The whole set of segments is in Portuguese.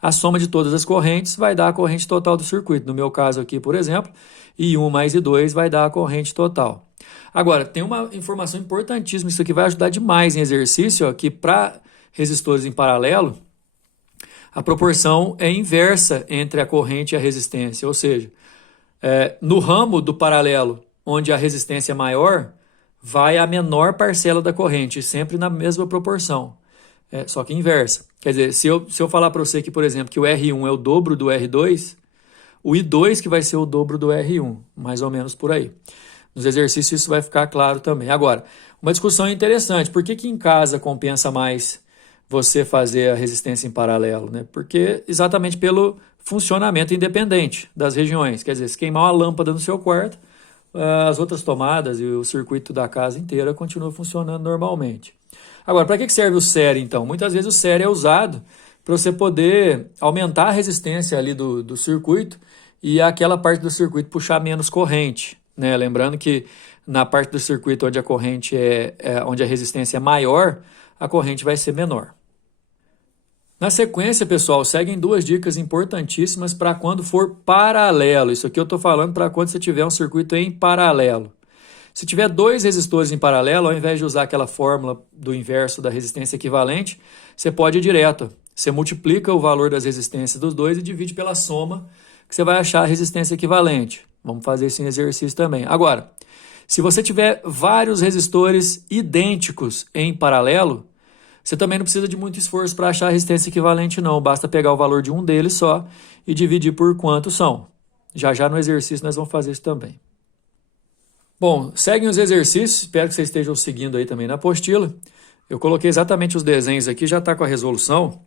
A soma de todas as correntes vai dar a corrente total do circuito. No meu caso aqui, por exemplo, I1 mais I2 vai dar a corrente total. Agora, tem uma informação importantíssima, isso aqui vai ajudar demais em exercício, ó, que para resistores em paralelo, a proporção é inversa entre a corrente e a resistência, ou seja, no ramo do paralelo, onde a resistência é maior, vai a menor parcela da corrente, sempre na mesma proporção, só que inversa. Quer dizer, se eu falar para você que, por exemplo, que o R1 é o dobro do R2, o I2 que vai ser o dobro do R1, mais ou menos por aí. Nos exercícios isso vai ficar claro também. Agora, uma discussão interessante, por que em casa compensa mais você fazer a resistência em paralelo, né? Porque exatamente pelo funcionamento independente das regiões. Quer dizer, se queimar uma lâmpada no seu quarto, as outras tomadas e o circuito da casa inteira continuam funcionando normalmente. Agora, para que serve o série, então? Muitas vezes o série é usado para você poder aumentar a resistência ali do circuito e aquela parte do circuito puxar menos corrente, né? Lembrando que na parte do circuito onde a corrente onde a resistência é maior, a corrente vai ser menor. Na sequência, pessoal, seguem duas dicas importantíssimas para quando for paralelo. Isso aqui eu estou falando para quando você tiver um circuito em paralelo. Se tiver dois resistores em paralelo, ao invés de usar aquela fórmula do inverso da resistência equivalente, você pode ir direto. Você multiplica o valor das resistências dos dois e divide pela soma, que você vai achar a resistência equivalente. Vamos fazer esse exercício também. Agora, se você tiver vários resistores idênticos em paralelo, você também não precisa de muito esforço para achar a resistência equivalente, não. Basta pegar o valor de um deles só e dividir por quantos são. Já no exercício nós vamos fazer isso também. Bom, seguem os exercícios, espero que vocês estejam seguindo aí também na apostila. Eu coloquei exatamente os desenhos aqui, já está com a resolução.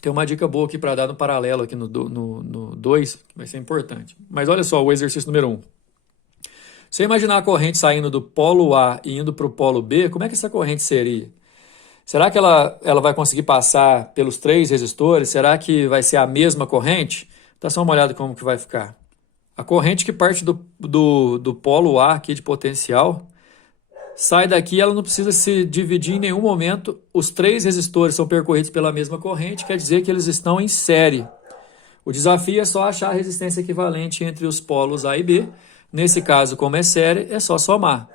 Tem uma dica boa aqui para dar no paralelo aqui no 2, que vai ser importante. Mas olha só o exercício número 1. Se eu imaginar a corrente saindo do polo A e indo para o polo B, como é que essa corrente seria? Será que ela vai conseguir passar pelos três resistores? Será que vai ser a mesma corrente? Dá só uma olhada como que vai ficar. A corrente que parte do polo A aqui de potencial, sai daqui, ela não precisa se dividir em nenhum momento. Os três resistores são percorridos pela mesma corrente, quer dizer que eles estão em série. O desafio é só achar a resistência equivalente entre os polos A e B. Nesse caso, como é série, é só somar.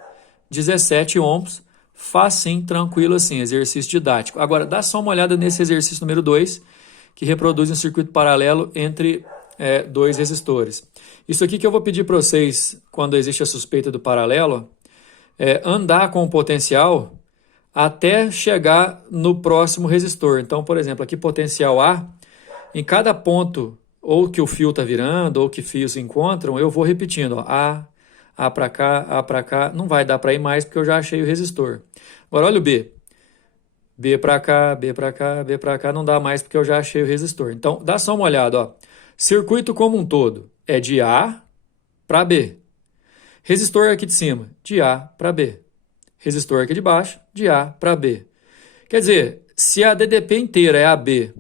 17 ohms. Facinho, tranquilo assim, exercício didático. Agora, dá só uma olhada nesse exercício número 2, que reproduz um circuito paralelo entre dois resistores. Isso aqui que eu vou pedir para vocês, quando existe a suspeita do paralelo, é andar com o potencial até chegar no próximo resistor. Então, por exemplo, aqui potencial A, em cada ponto, ou que o fio está virando, ou que fios se encontram, eu vou repetindo, ó, A para cá, não vai dar para ir mais porque eu já achei o resistor. Agora olha o B. B para cá, B para cá, B para cá, não dá mais porque eu já achei o resistor. Então, dá só uma olhada, ó. Circuito como um todo é de A para B. Resistor aqui de cima, de A para B. Resistor aqui de baixo, de A para B. Quer dizer, se a DDP inteira é AB,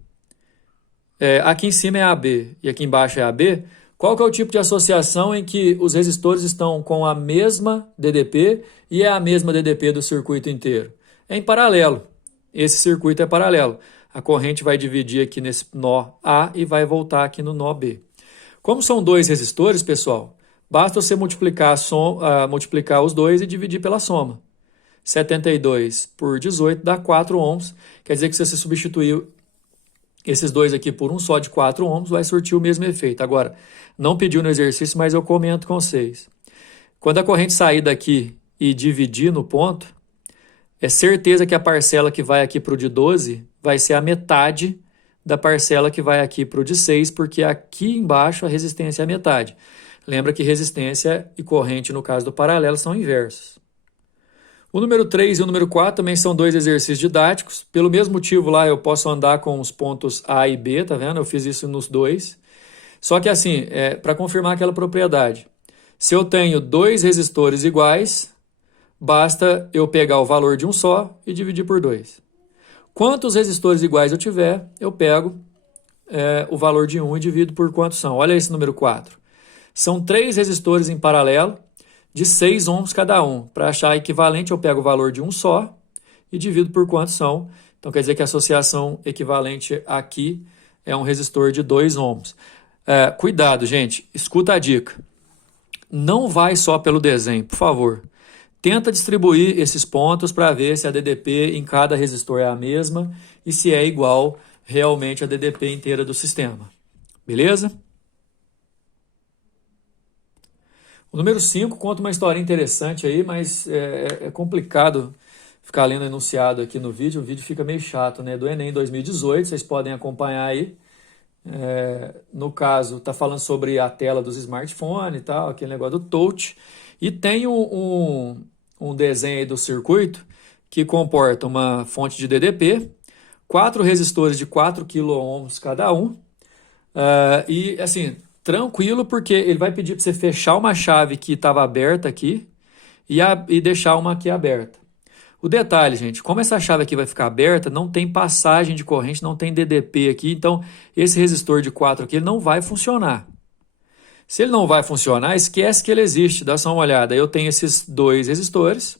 aqui em cima é AB e aqui embaixo é AB, qual que é o tipo de associação em que os resistores estão com a mesma DDP e é a mesma DDP do circuito inteiro? É em paralelo. Esse circuito é paralelo. A corrente vai dividir aqui nesse nó A e vai voltar aqui no nó B. Como são dois resistores, pessoal, basta você multiplicar os dois e dividir pela soma. 72 por 18 dá 4 ohms. Quer dizer que se você substituir esses dois aqui por um só de 4 ohms, vai surtir o mesmo efeito. Agora, não pediu no exercício, mas eu comento com vocês. Quando a corrente sair daqui e dividir no ponto, é certeza que a parcela que vai aqui para o de 12 vai ser a metade da parcela que vai aqui para o de 6, porque aqui embaixo a resistência é a metade. Lembra que resistência e corrente, no caso do paralelo, são inversos. O número 3 e o número 4 também são dois exercícios didáticos. Pelo mesmo motivo lá eu posso andar com os pontos A e B, tá vendo? Eu fiz isso nos dois. Só que assim, para confirmar aquela propriedade. Se eu tenho dois resistores iguais, basta eu pegar o valor de um só e dividir por 2. Quantos resistores iguais eu tiver, eu pego o valor de 1 e divido por quantos são. Olha esse número 4. São 3 resistores em paralelo, de 6 ohms cada um. Para achar equivalente, eu pego o valor de um só e divido por quantos são. Então, quer dizer que a associação equivalente aqui é um resistor de 2 ohms. Cuidado, gente, escuta a dica. Não vai só pelo desenho, por favor. Tenta distribuir esses pontos para ver se a DDP em cada resistor é a mesma e se é igual realmente a DDP inteira do sistema. Beleza? O número 5 conta uma história interessante aí, mas é complicado ficar lendo o enunciado aqui no vídeo. O vídeo fica meio chato, né? Do Enem 2018, vocês podem acompanhar aí. No caso, está falando sobre a tela dos smartphones e tal, aquele negócio do touch. E tem um desenho aí do circuito que comporta uma fonte de DDP, 4 resistores de 4 kΩ cada um. E assim, tranquilo, porque ele vai pedir para você fechar uma chave que estava aberta aqui e deixar uma aqui aberta. O detalhe, gente, como essa chave aqui vai ficar aberta, não tem passagem de corrente, não tem DDP aqui, então esse resistor de 4 aqui ele não vai funcionar. Se ele não vai funcionar, esquece que ele existe, dá só uma olhada. Eu tenho esses 2 resistores,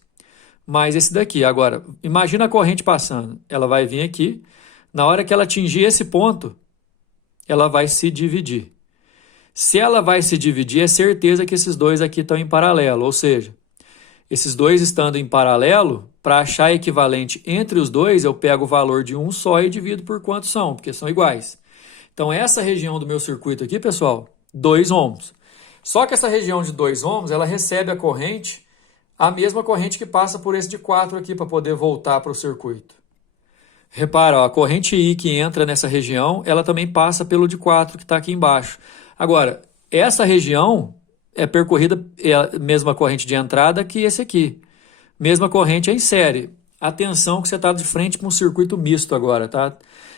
mais esse daqui. Agora, imagina a corrente passando, ela vai vir aqui, na hora que ela atingir esse ponto, ela vai se dividir. Se ela vai se dividir, é certeza que esses 2 aqui estão em paralelo, ou seja, esses 2 estando em paralelo, para achar equivalente entre os 2, eu pego o valor de um só e divido por quantos são, porque são iguais. Então, essa região do meu circuito aqui, pessoal, 2 ohms. Só que essa região de 2 ohms, ela recebe a corrente, a mesma corrente que passa por esse de 4 aqui, para poder voltar para o circuito. Repara, ó, a corrente I que entra nessa região, ela também passa pelo de 4 que está aqui embaixo. Agora, essa região é percorrida, é a mesma corrente de entrada que esse aqui. Mesma corrente é em série. Atenção que você está de frente para um circuito misto agora, tá?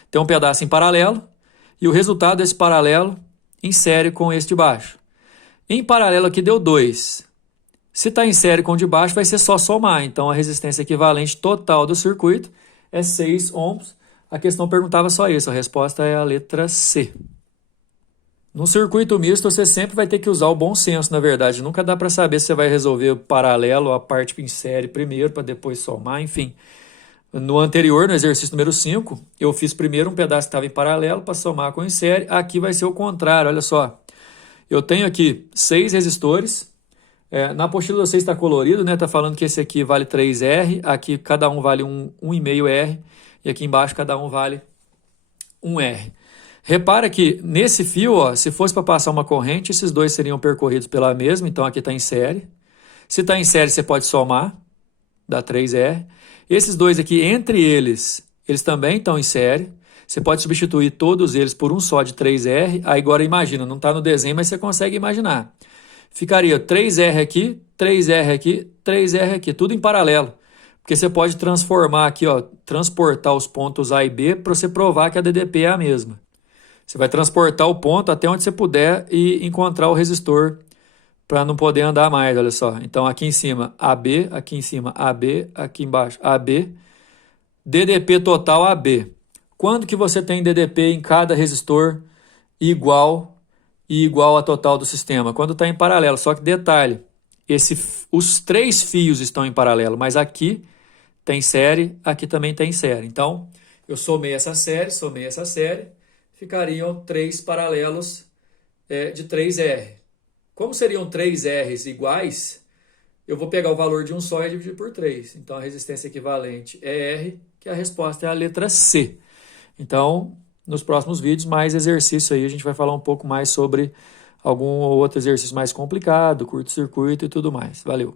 Tem um pedaço em paralelo e o resultado desse paralelo em série com esse de baixo. Em paralelo aqui deu 2. Se está em série com o de baixo, vai ser só somar. Então, a resistência equivalente total do circuito é 6 ohms. A questão perguntava só isso. A resposta é a letra C. No circuito misto, você sempre vai ter que usar o bom senso, na verdade. Nunca dá para saber se você vai resolver o paralelo, a parte em série primeiro, para depois somar, enfim. No anterior, no exercício número 5, eu fiz primeiro um pedaço que estava em paralelo para somar com em série. Aqui vai ser o contrário, olha só. Eu tenho aqui 6 resistores. Na apostila 6 está colorido, né? Está falando que esse aqui vale 3R, aqui cada um vale 1,5 R, e aqui embaixo cada um vale 1 R. Repara que nesse fio, ó, se fosse para passar uma corrente, esses 2 seriam percorridos pela mesma, então aqui está em série. Se está em série, você pode somar, dá 3R. Esses 2 aqui, entre eles também estão em série. Você pode substituir todos eles por um só de 3R. Aí agora imagina, não está no desenho, mas você consegue imaginar. Ficaria 3R aqui, 3R aqui, 3R aqui, tudo em paralelo. Porque você pode transformar aqui, ó, transportar os pontos A e B para você provar que a DDP é a mesma. Você vai transportar o ponto até onde você puder e encontrar o resistor para não poder andar mais, olha só. Então, aqui em cima, AB, aqui em cima, AB, aqui embaixo, AB. DDP total AB. Quando que você tem DDP em cada resistor igual e igual a total do sistema? Quando está em paralelo. Só que detalhe, os 3 fios estão em paralelo, mas aqui tem série, aqui também tem série. Então, eu somei essa série, ficariam 3 paralelos de 3R. Como seriam 3 R's iguais, eu vou pegar o valor de um só e dividir por 3. Então, a resistência equivalente é R, que a resposta é a letra C. Então, nos próximos vídeos, mais exercício aí, a gente vai falar um pouco mais sobre algum outro exercício mais complicado, curto-circuito e tudo mais. Valeu!